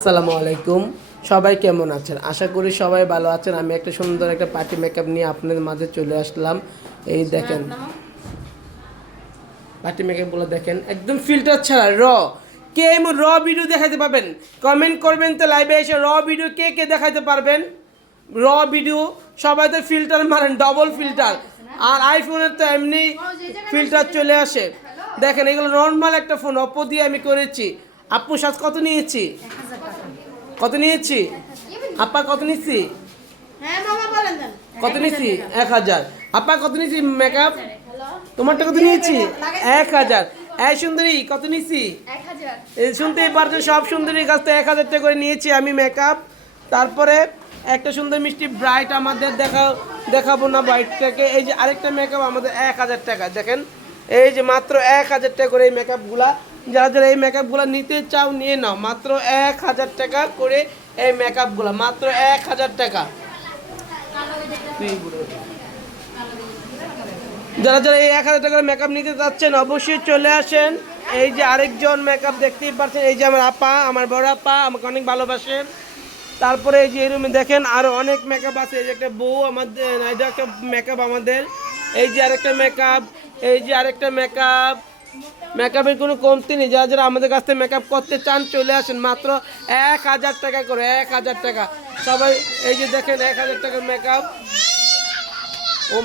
আসসালামু আলাইকুম, সবাই কেমন আছেন? আশা করি সবাই ভালো আছেন। আমি একটা সুন্দর একটা পার্টি মেকআপ নিয়ে আপনাদের মাঝে চলে আসলাম। এই দেখেন পার্টি মেকআপগুলো দেখেন, একদম ফিল্টার ছাড়া কে এমন ভিডিও দেখাতে পারবেন? কমেন্ট করবেন তো লাইভে এসে ভিডিও কে কে দেখাতে পারবেন। ভিডিও সবাই তো ফিল্টার মারেন, ডবল ফিল্টার। আর আইফোনের তো এমনি ফিল্টার চলে আসে। দেখেন এগুলো নর্মাল একটা ফোন, অপো দিয়ে আমি করেছি। আপু সাজ কত নিয়েছি? কত নিয়েছি? আপা কত নিচ্ছি? কত নিচ্ছি? 1000। আপা কত নিচ্ছি মেকআপ? তোমারটা কত নিয়েছি? 1000। এই সুন্দরী কত নিচ্ছি? শুনতেই পারছেন, সব সুন্দরীর কাছ থেকে 1000 টাকা করে নিয়েছি আমি মেকআপ। তারপরে একটা সুন্দর মিষ্টি ব্রাইট আমাদের দেখাবো না ব্রাইটটাকে। এই যে আরেকটা মেকআপ আমাদের 1000 টাকা। দেখেন এই যে মাত্র 1000 টাকা করে এই মেকআপগুলা। যারা যারা এই মেকআপগুলো নিতে চাও নিয়ে নাও, মাত্র 1000 টাকা করে এই মেকআপগুলো, মাত্র 1000 টাকা। যারা যারা এই 1000 টাকার মেকআপ নিতে চাচ্ছেন অবশ্যই চলে আসেন। এই যে আরেকজন মেকআপ দেখতেই পাচ্ছেন, এই যে আমার আপা, আমার বড় আপা আমাকে অনেক ভালোবাসেন। তারপরে এই যে এই রুমে দেখেন আরও অনেক মেকআপ আছে। এই যে একটা বউ আমাদের, এটা একটা মেকআপ আমাদের। এই যে আরেকটা মেকআপ, এই যে আরেকটা মেকআপ। মেকআপের কোনো কমতি নেই। যারা যারা আমাদের কাছ থেকে মেকআপ করতে চান চলে আসেন, মাত্র 1000 টাকা করে, 1000 টাকা সবাই। এই যে দেখেন 1000 টাকার মেকআপ।